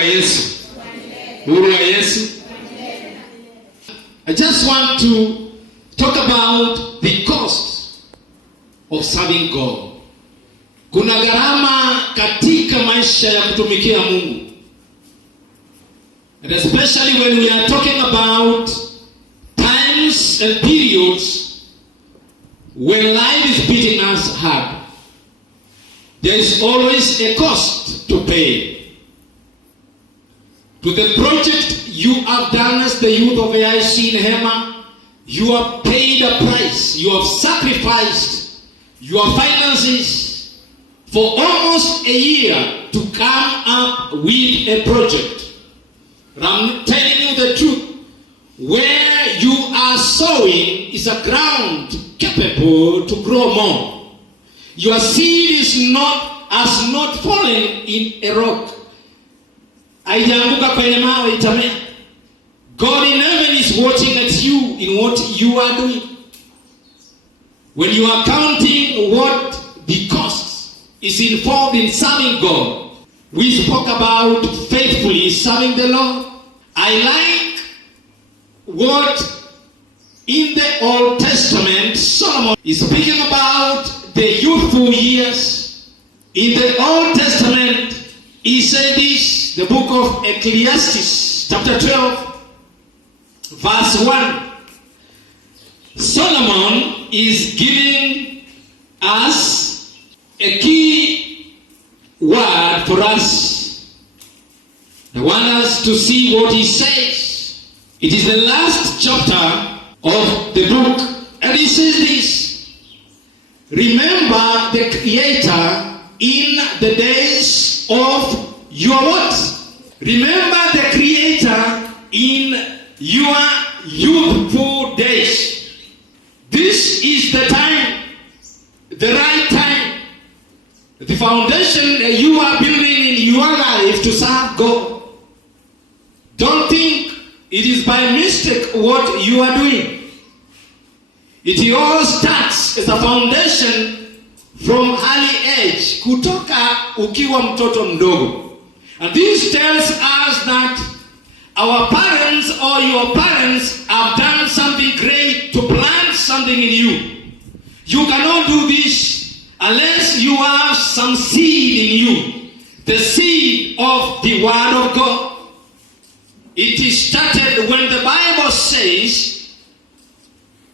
wa Yesu. Uhuru wa Yesu. I just want to talk about the cost of serving God. Kuna gharama katika maisha ya kutumikia Mungu. And especially when we are talking about times and periods when life is beating us hard, there is always a cost to pay. To the project you have done as the youth of AIC in Hema, you have paid a price. You have sacrificed your finances for almost a year to come up with a project. And I'm telling you the truth. Where you are sowing is a ground capable to grow more. Your seed has not fallen in a rock. Haijaanguka kwenye mawe itamea. God in heaven is watching at you in what you are doing. When you are counting what the cost is involved in serving God, we spoke about faithfully serving the Lord. I like what in the Old Testament Solomon is speaking about the youthful years. In the Old Testament, he said this, the book of Ecclesiastes, chapter 12, verse 1. Solomon is giving us a key word for us. I want us to see what he says. It is the last chapter of the book, and he says this: remember the Creator in the days of your what? Remember the Creator in your youthful days. This is the time, the right time, the foundation you are building in your life to serve God. Don't think it is by mistake what you are doing. It all starts as a foundation from early age, kutoka ukiwa mtoto mdogo. And this tells us that our parents or your parents have done something great to plant something in you. You cannot do this unless you have some seed in you, the seed of the Word of God. It is started when the Bible says,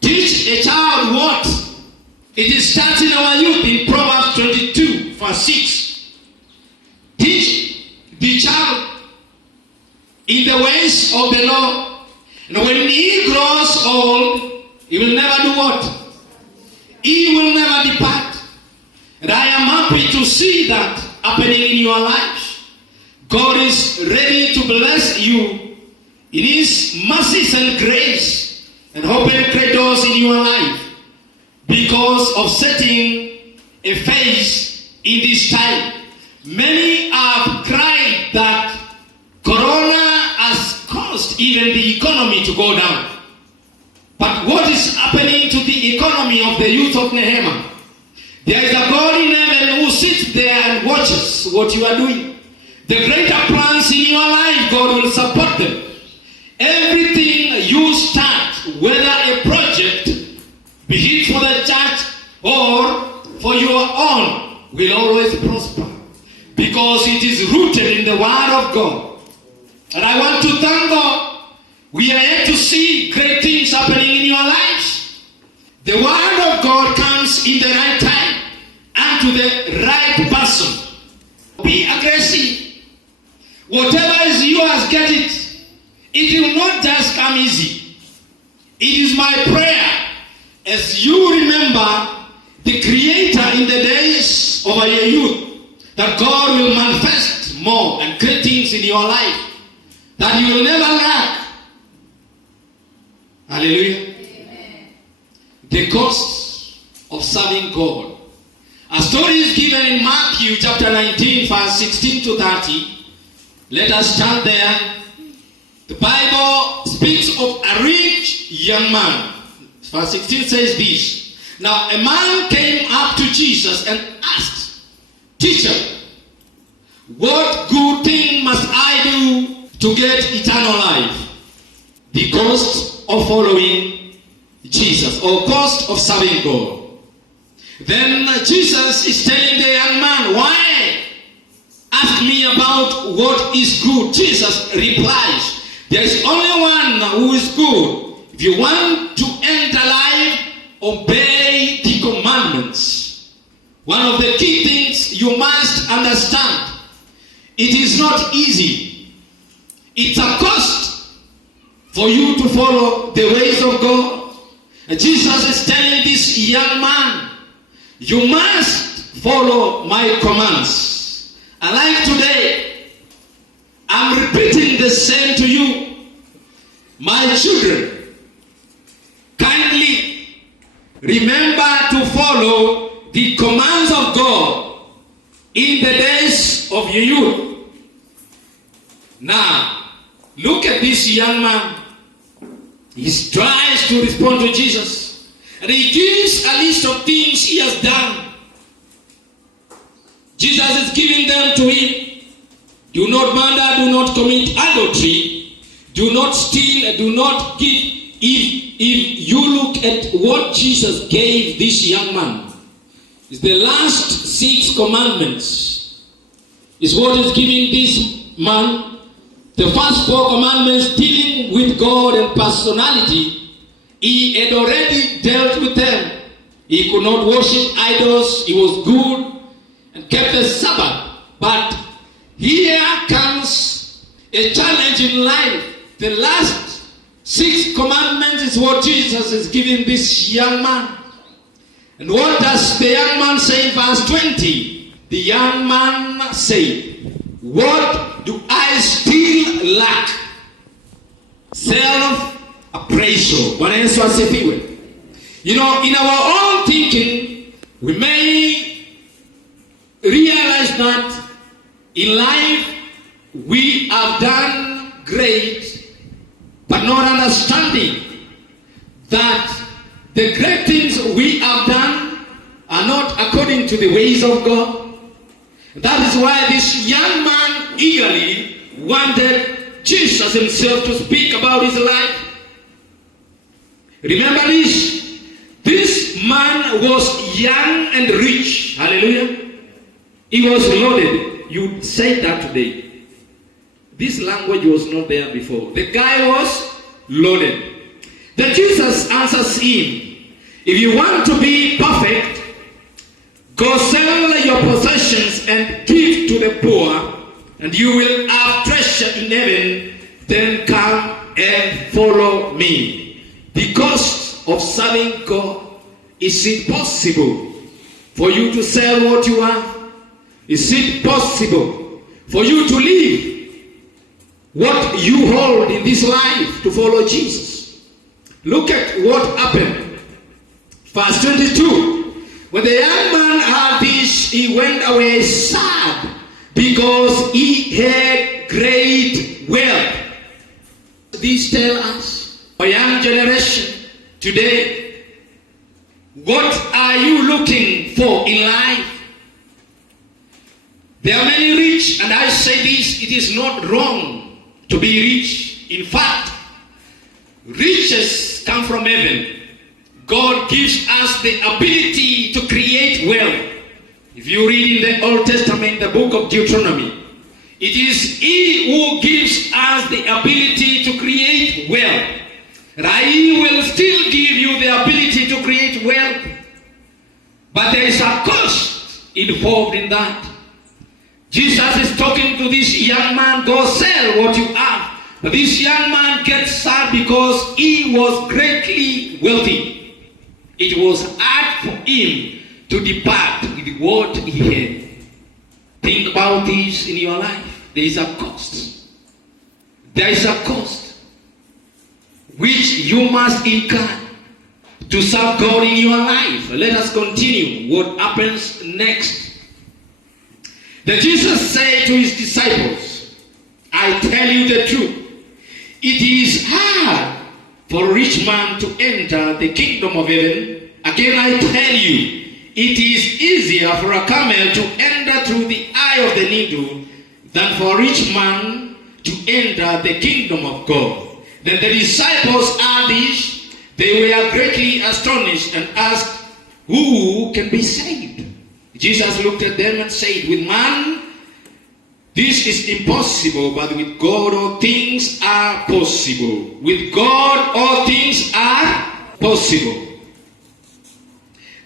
teach a child what? It is starting our youth in Proverbs 22, verse 6. Teach the child in the ways of the Lord. And when he grows old, he will never do what? He will never depart. And I am happy to see that happening in your lives. God is ready to bless you in His mercies and grace and open great doors in your life because of setting a phase in this time. Many have cried that Corona has caused even the economy to go down. But what is happening to the economy of the youth of Nehemiah? There is a God in heaven who sits there and watches what you are doing. The greater plans in your life, God will support them. Everything you start, whether a project, be it for the church or for your own, will always prosper. Because it is rooted in the Word of God. And I want to thank God. We are yet to see great things happening in your lives. The Word of God comes in the right time and to the right person. Be aggressive. Whatever is yours, get it. It will not just come easy. It is my prayer, as you remember the Creator in the days of your youth, that God will manifest more and great things in your life, that you will never lack. Hallelujah. Amen. The cost of serving God. A story is given in Matthew chapter 19, verse 16 to 30. Let us start there. The Bible speaks of a rich young man. Verse 16 says this: now a man came up to Jesus and asked, Teacher, what good thing must must I do to get eternal life? The cost of following Jesus, or cost of serving God. Then Jesus is telling the young man, why ask me about what is good? Jesus replies, there is only one who is good. If you want to enter life, obey the commandments. One of the key things you must understand, it is not easy. It's a cost for you to follow the ways of God. And Jesus is telling this young man, you must follow my commands. And like today, I'm repeating the same to you. My children, kindly remember to follow the commands of God in the days of your youth. Now, look at this young man. He tries to respond to Jesus. And he gives a list of things he has done. Jesus is giving them to him. Do not murder, do not commit adultery, do not steal, do not give. If you look at what Jesus gave this young man, it's the last 6 commandments. Is what is giving this man. The first 4 commandments dealing with God and personality, he had already dealt with them. He could not worship idols. He was good and kept the Sabbath. But here comes a challenge in life. The last 6 commandments is what Jesus is giving this young man. And what does the young man say in verse 20? The young man said, what do I still lack? Self-appraisal. Bwana Yesu asifiwe. You know, in our own thinking, we may realize that in life we have done great, but not understanding that the great things we have done are not according to the ways of God. That is why this young man eagerly wanted Jesus himself to speak about his life. Remember this. This man was young and rich. Hallelujah. He was loaded. You say that today. This language was not there before. The guy was loaded. Then Jesus answers him, if you want to be perfect, go sell your possessions and give to the poor, and you will have treasure in heaven. Then come and follow me. The cost of serving God. Is it possible for you to sell what you have? Is it possible for you to leave what you hold in this life to follow Jesus? Look at what happened. Verse 22. When the young man heard this, he went away sad because he had great wealth. This tells us, our young generation today, what are you looking for in life? There are many rich, and I say this, it is not wrong to be rich. In fact, riches come from heaven. God gives us the ability to create wealth. If you read in the Old Testament, the book of Deuteronomy, it is He who gives us the ability to create wealth. And He will still give you the ability to create wealth. But there is a cost involved in that. Jesus is talking to this young man, go sell what you have. But this young man gets sad because he was greatly wealthy. It was hard for him to depart with what he had. Think about this in your life. There is a cost. There is a cost which you must incur to serve God in your life. Let us continue. What happens next? Then Jesus said to his disciples, I tell you the truth. It is hard for a rich man to enter the kingdom of heaven. Again I tell you, it is easier for a camel to enter through the eye of the needle than for a rich man to enter the kingdom of God. Then the disciples heard this. They were greatly astonished and asked, who can be saved? Jesus looked at them and said, with man this is impossible, but with God all things are possible. With God all things are possible.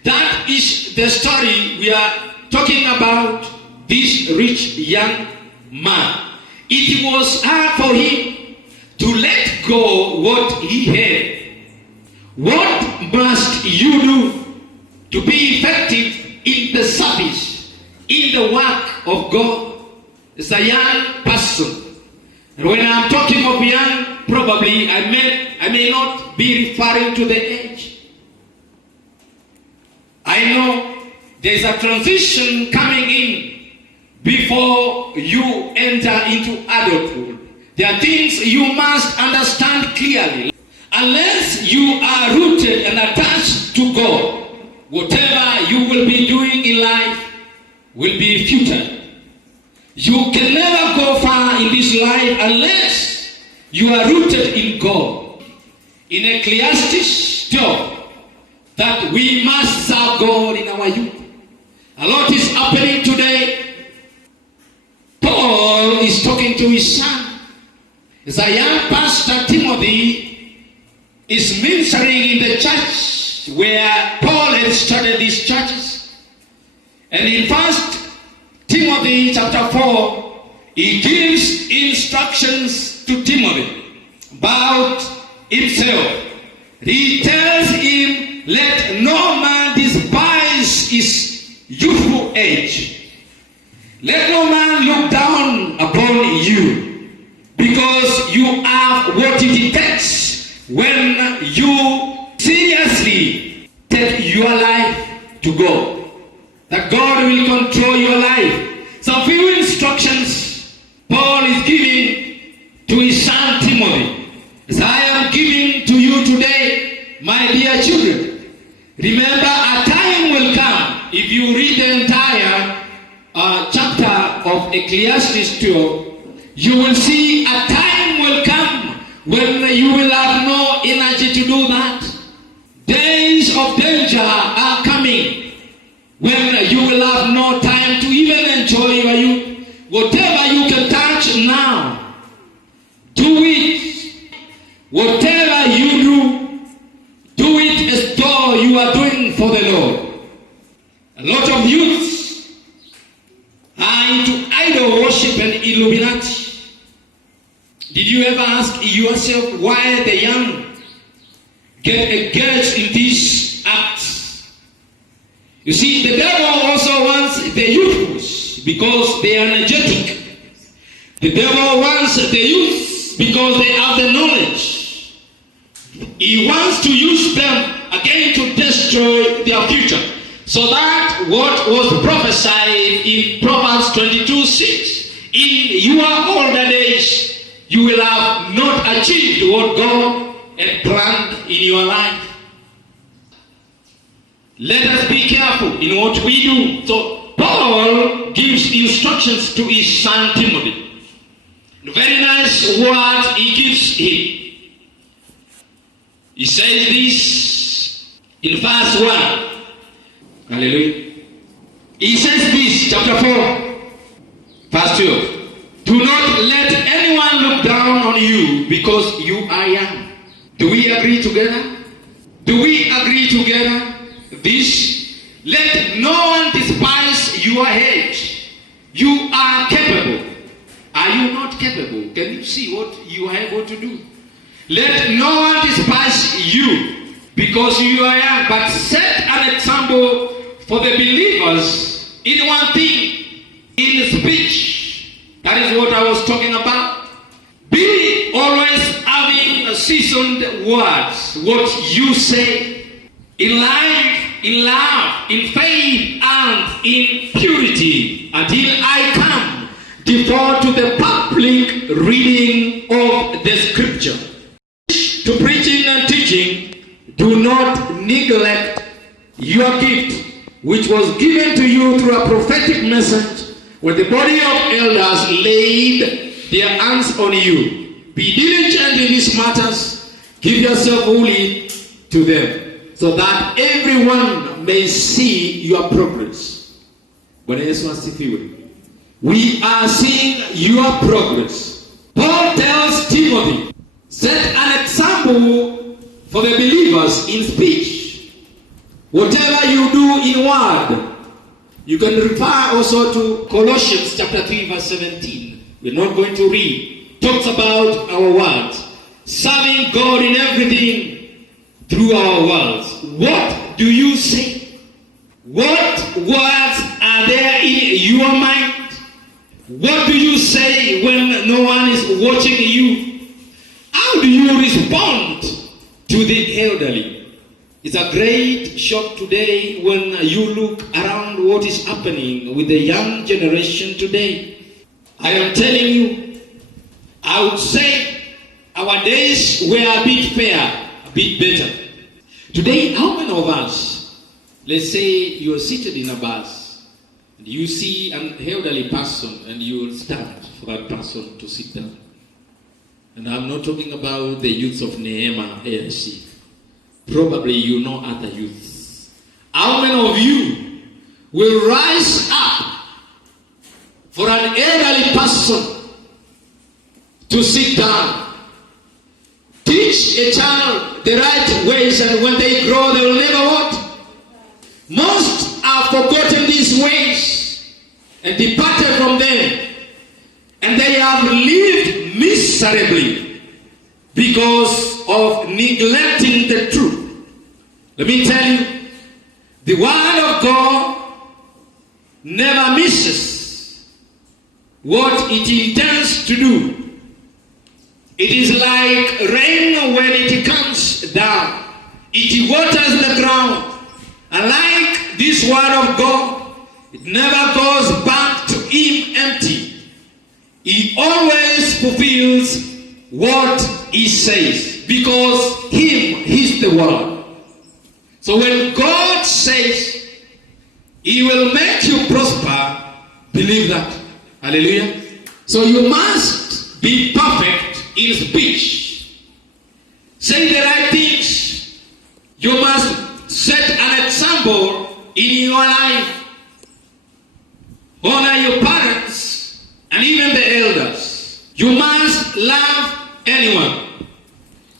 That is the story we are talking about, this rich young man. It was hard for him to let go what he had. What must you do to be effective in the service, in the work of God? As a young person, and when I'm talking of young, probably I may not be referring to the age. I know there's a transition coming in before you enter into adulthood. There are things you must understand clearly. Unless you are rooted and attached to God, whatever you will be doing in life will be futile. You can never go far in this life unless you are rooted in God. In Ecclesiastes 12, that we must serve God in our youth. A lot is happening today. Paul is talking to his son. As a young pastor, Timothy is ministering in the church where Paul had started these churches. And in 1 Timothy chapter 4, he gives instructions to Timothy about himself. He tells him, let no man despise his youthful age. Let no man look down upon you, because you have what it takes when you seriously take your life to God. That God will control your life. Some few instructions Paul is giving to his son Timothy. As I am giving to you today, my dear children, remember a time will come. If you read the entire chapter of Ecclesiastes 12, you will see a time will come when you will have no energy to do that. Days of danger are coming, when you will have no time to even enjoy your youth. Whatever you can touch now, do it. Whatever you do it as though you are doing for the Lord. A lot of youths are into idol worship and Illuminati. Did you ever ask yourself why the young get engaged in these acts? You see, the devil also wants the youths because they are energetic. The devil wants the youth because they have the knowledge. He wants to use them again to destroy their future. So that what was prophesied in Proverbs 22:6. In your older days, you will have not achieved what God had planned in your life. Let us be careful in what we do. So Paul gives instructions to his son Timothy. Very nice word he gives him. He says this in verse 1. Hallelujah. He says this, chapter 4, verse 12. Do not let anyone look down on you because you are young. Do we agree together? Do we agree together? This, let no one despise your age. You are capable. Are you not capable? Can you see what you are able to do? Let no one despise you because you are young, but set an example for the believers in one thing, in speech. That is what I was talking about. Be always having seasoned words, what you say. In life, in love, in faith, and in purity, until I come, devote to the public reading of the scripture. To preaching and teaching, do not neglect your gift, which was given to you through a prophetic message. when the body of elders laid their hands on you, be diligent in these matters, give yourself wholly to them, so that everyone may see your progress. Bwana Yesu asifiwe. We are seeing your progress. Paul tells Timothy, set an example for the believers in speech. Whatever you do in word. You can refer also to Colossians chapter 3 verse 17. We're not going to read. Talks about our words. Serving God in everything through our words. What do you say? What words are there in your mind? What do you say when no one is watching you? How do you respond to the elderly? It's a great shock today when you look around what is happening with the young generation today. I am telling you, I would say our days were a bit fair, a bit better. Today, how many of us, let's say you are seated in a bus, and you see an elderly person and you will stand for that person to sit down. And I'm not talking about the youths of Nehema AIC. Probably you know other youths. How many of you will rise up for an elderly person to sit down? Teach a child the right ways, and when they grow, they will never what? Most have forgotten these ways and departed from them, and they have lived miserably because of neglecting the truth. Let me tell you, the word of God never misses what it intends to do. It is like rain when it comes down. It waters the ground. And like this word of God, it never goes back to him empty. He always fulfills what he says, because him is the word. So when God says he will make you prosper, believe that. Hallelujah. So you must be perfect in speech. Say the right things. You must set an example in your life. Honor your parents and even the elders. You must love anyone,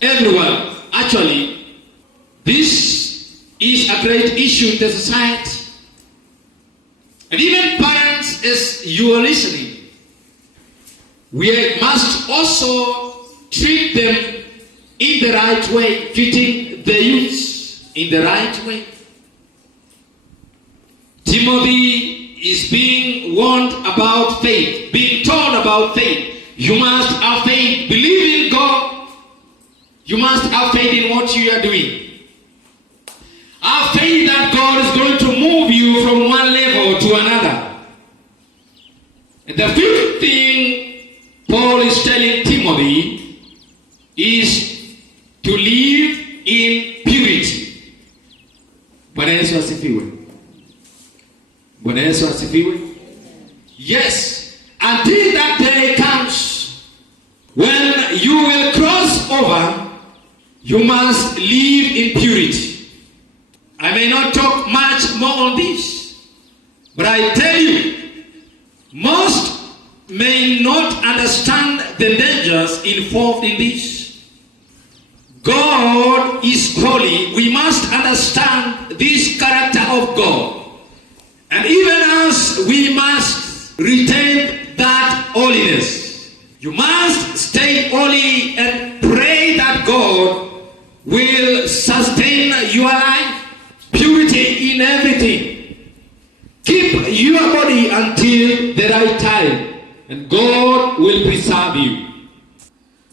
everyone. Actually, this is a great issue in the society. And even parents, as you are listening, we must also treat them in the right way, treating the youths in the right way. Timothy is being warned about faith, being told about faith. You must have faith, believe in God. You must have faith in what you are doing. Have faith that God is going to move you from one level to another. And the fifth thing Paul is telling Timothy is to live in purity. Bwana Yesu asifiwe. Bwana Yesu asifiwe. Yes, until that day comes when you will cross over, you must live in purity. I may not talk much more on this, but I tell you, most may not understand the dangers involved in this. God is holy. We must understand this character of God. And even as we must retain that holiness. You must stay holy and pray that God will sustain your life. Purity in everything. Keep your body until the right time, and God will preserve you.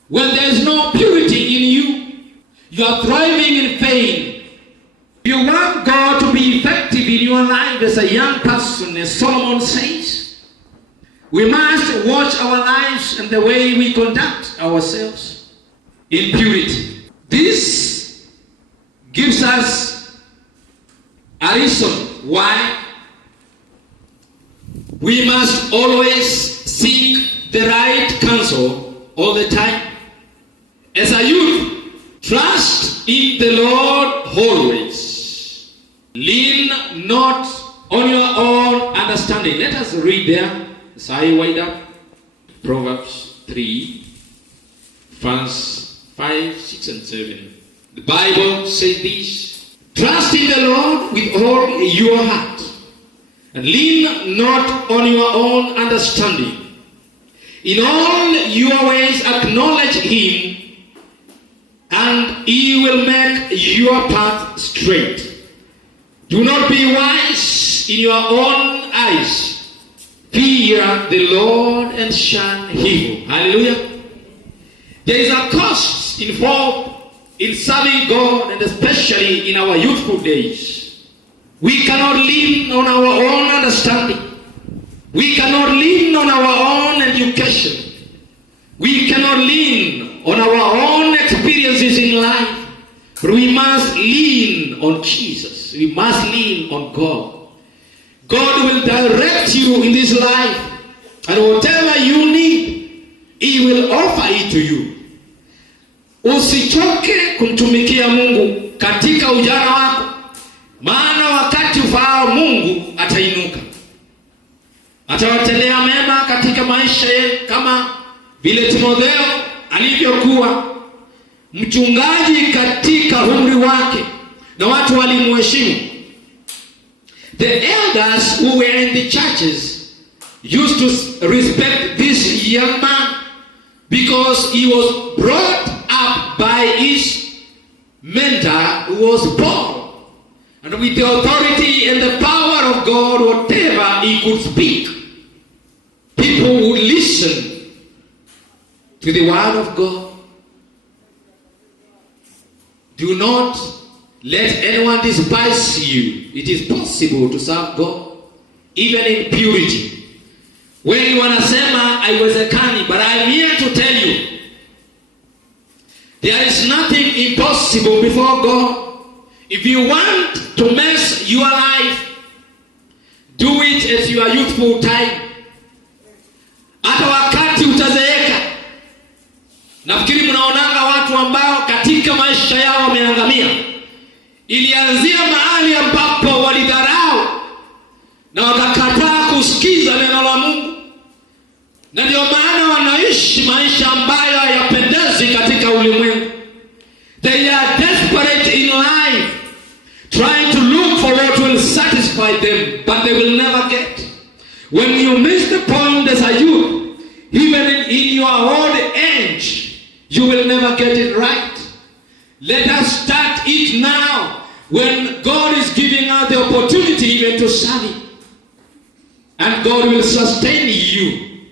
When there is no purity in you, you are thriving in pain. You want God to be effective in your life as a young person, as Solomon says. We must watch our lives and the way we conduct ourselves in purity. This gives us a reason why We must always seek the right counsel all the time. As a youth, trust in the Lord always. Lean not on your own understanding. Let us read there. As I wind up. Proverbs 3, verse 5, 6, and 7. The Bible says this: trust in the Lord with all your heart, and lean not on your own understanding. In all your ways acknowledge him, and he will make your path straight. Do not be wise in your own eyes. Fear the Lord and shun evil. Hallelujah. There is a cost involved in serving God, and especially in our youthful days. We cannot lean on our own understanding. We cannot lean on our own education. We cannot lean on our own experiences in life. But we must lean on Jesus. We must lean on God. God will direct you in this life, and whatever you need, he will offer it to you. Usichoke kumtumikia Mungu katika ujana wako, maana wakati ufaao Mungu atainuka. Atawatendea mema katika maisha yenu, kama vile Timotheo alivyokuwa mchungaji katika umri wake na watu walimheshimu. The elders who were in the churches used to respect this young man because he was brought up by his mentor, who was Paul. And with the authority and the power of God, whatever he could speak, people would listen to the word of God. Do not let anyone despise you. It is possible to serve God even in purity. Wengi wanasema haiwezekani, but I am here to tell you, there is nothing impossible before God. If you want to mess your life, do it at your youthful time. Hata wakati utazeeka. Nafikiri mnaonanga watu ambao katika maisha yao wameangamia. Ilianzia mahali ambapo walidharau na wakakataa kusikiza neno la Mungu, na ndio maana wanaishi maisha ambayo hayapendezi katika ulimwengu. They are desperate in life, trying to look for what will satisfy them, but they will never get. When you miss the point as a youth, even in your old age, you will never get it right. Let us start it now, when God is giving us the opportunity even to serve Him. And God will sustain you.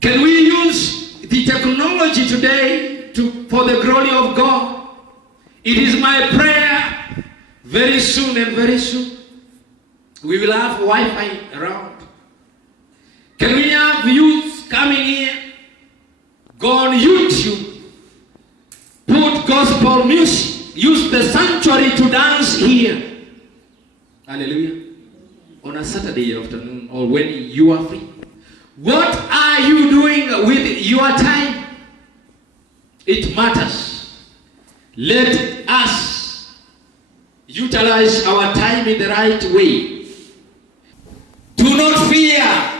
Can we use the technology today for the glory of God? It is my prayer very soon we will have Wi-Fi around. Can we have youth coming here, go on YouTube, put gospel music, use the sanctuary to dance here? Hallelujah. On a Saturday afternoon or when you are free. What are you doing with your time? It matters. Let us utilize our time in the right way. Do not fear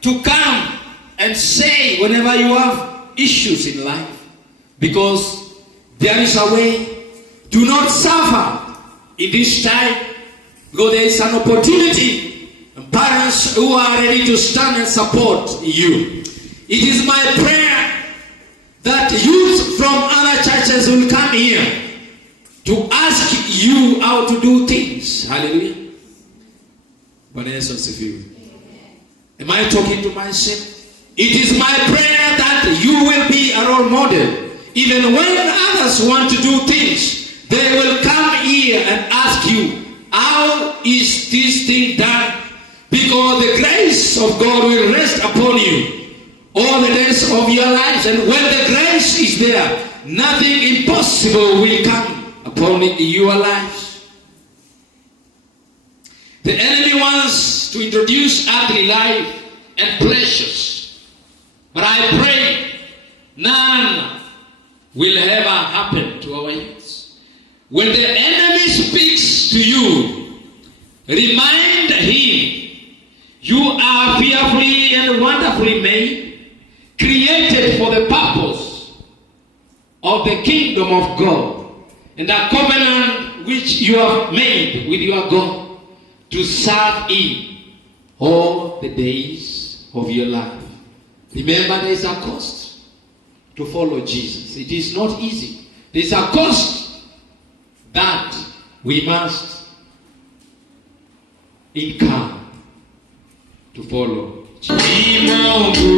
to come and say whenever you have issues in life, because there is a way. Do not suffer in this time, because there is an opportunity. Parents who are ready to stand and support you. It is my prayer that youth from other churches will come here to ask you how to do things. Hallelujah. Am I talking to myself? It is my prayer that you will be a role model. Even when others want to do things, they will come here and ask you, how is this thing done? Because the grace of God will rest upon you all the days of your lives. And when the grace is there, nothing impossible will come upon your lives. The enemy wants to introduce earthly life and pleasures. But I pray none will ever happen to our youth. When the enemy speaks to you, remind him you are fearfully and wonderfully made, created for the purpose of the kingdom of God, and a covenant which you have made with your God to serve him all the days of your life. Remember, there is a cost to follow Jesus. It is not easy. There is a cost that we must incur to follow Jesus.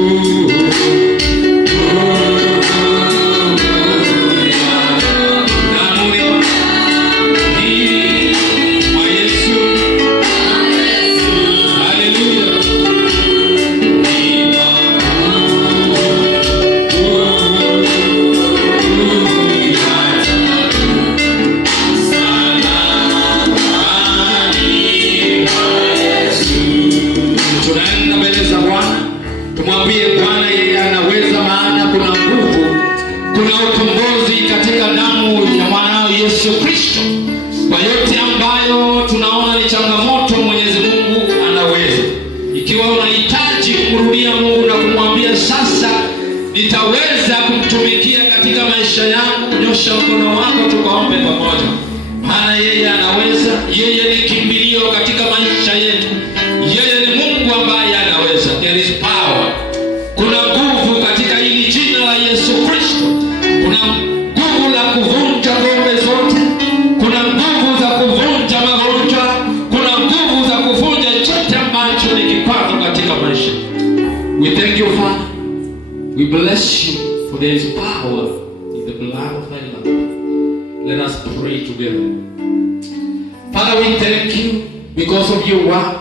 Tumwambie Bwana yeye anaweza, maana kuna nguvu, kuna ukombozi katika damu ya mwanao Yesu Kristo. Kwa yote ambayo tunaona ni changamoto, Mwenyezi Mungu anaweza. Ikiwa unahitaji kumrudia Mungu na kumwambia sasa nitaweza kumtumikia katika maisha yangu, nyosha mkono wako tukaombe pamoja. Maana yeye anaweza, yeye ni kimbilio katika maisha yetu. Yeye ni Mungu ambaye anaweza. There is power. Kuna nguvu katika hili jina la Yesu Kristo. Kuna nguvu la kuvunja ngome zote. Kuna nguvu za kuvunja magonjwa. Kuna nguvu za kuvunja chote ambacho ni kikwazo katika maisha. We thank you, Father. We bless you, for there is power in the blood of thy Lamb. Let us pray together. Father, we thank you because of your word.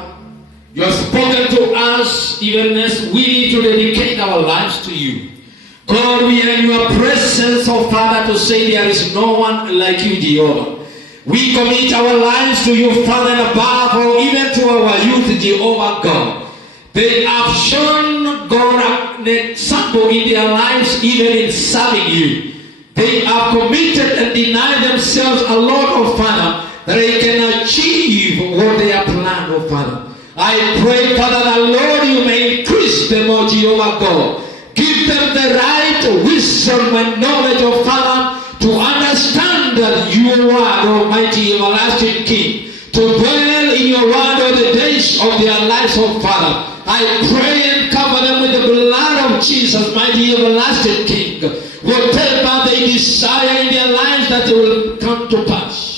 You have spoken to us even as we need to dedicate our lives to you. God, we are in your presence, oh Father, to say there is no one like you, Jehovah. We commit our lives to you, Father, and above all, even to our youth, Jehovah God. They have shown God an example in their lives, even in serving you. They have committed and denied themselves a lot, oh Father, that they can achieve what they have planned, oh Father. I pray, Father, that Lord, you may increase them, O Jehovah God. Give them the right wisdom and knowledge, O Father, to understand that you are Almighty everlasting King, to dwell in your word all the days of their lives, O Father. I pray and cover them with the blood of Jesus, mighty everlasting King. Whatever they desire in their lives, that they will come to pass.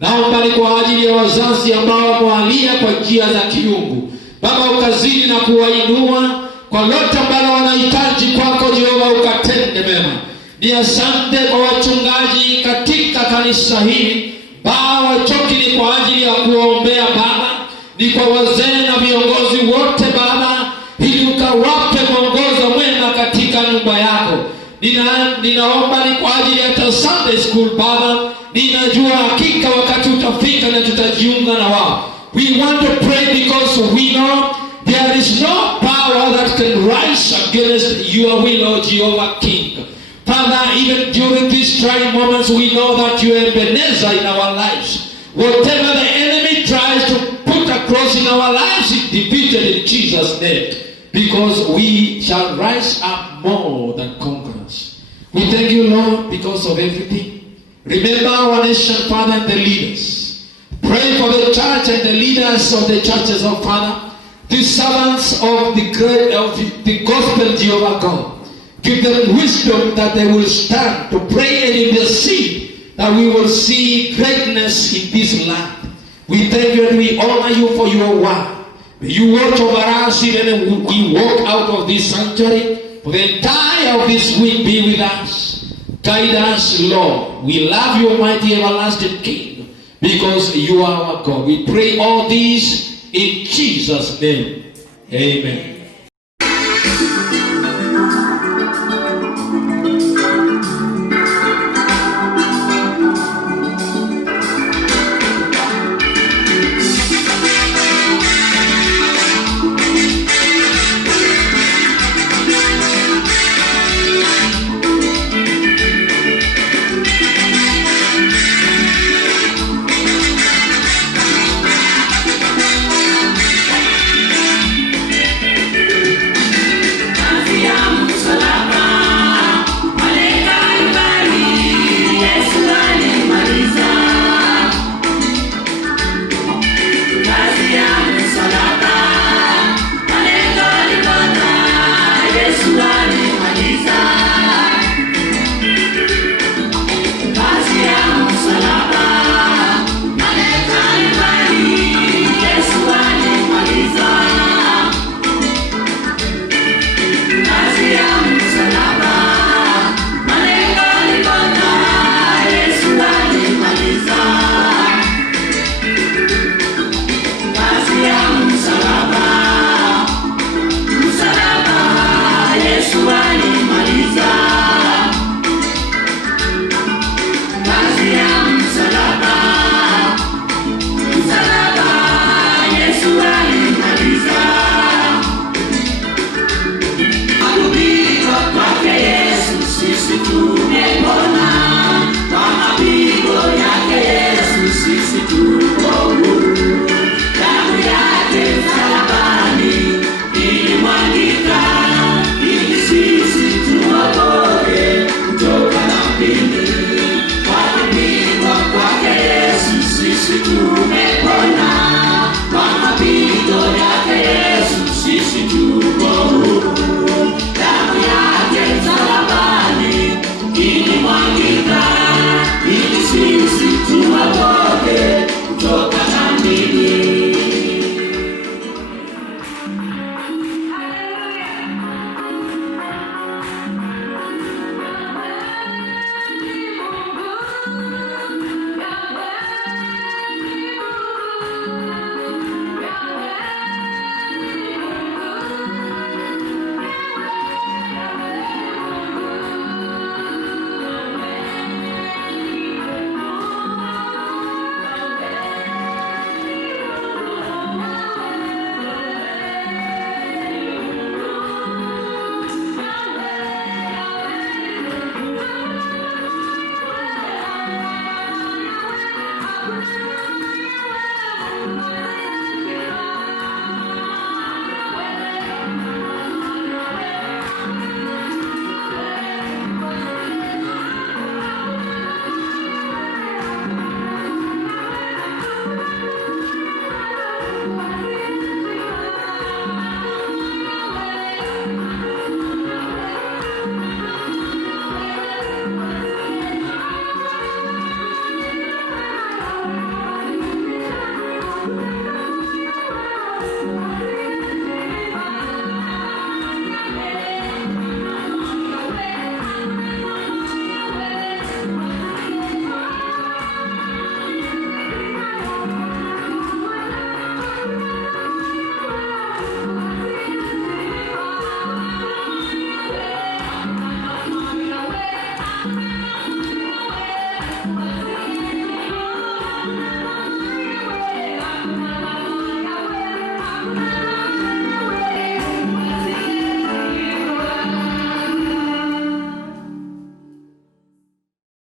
Naomba ni kwa ajili ya wazazi ambao wamewalia kwa njia za kiungu. Baba, ukazidi na kuwainua kwa lote ambalo wanahitaji kwako, Jehova, ukatende mema. Ni asante kwa wachungaji katika kanisa hili. Baba, wachoki ni kwa ajili ya kuombea Baba. Ni kwa wazee na viongozi wote Baba, ili ukawape mwongozo mwema katika nyumba yako. Ninaomba ni kwa ajili ya Sunday school Baba. Ninajua hakika wakati utafika na tutajiunga na wao. We want to pray because we know there is no power that can rise against your will, O Jehovah King. Father, even during these trying moments, we know that you are Ebenezer in our lives. Whatever the enemy tries to put across in our lives is defeated in Jesus' name. Because we shall rise up more than conquerors. We thank you, Lord, because of everything. Remember our nation, Father, and the leaders. Pray for the church and the leaders of the churches, oh Father. The servants of the gospel, Jehovah God. Give them wisdom that they will stand to pray and intercede, that we will see greatness in this land. We thank you and we honor you for your word. May you watch over us even when we walk out of this sanctuary. For the entire of this week, be with us. Guide us, Lord. We love you, mighty everlasting King, because you are our God. We pray all these in Jesus' name. Amen.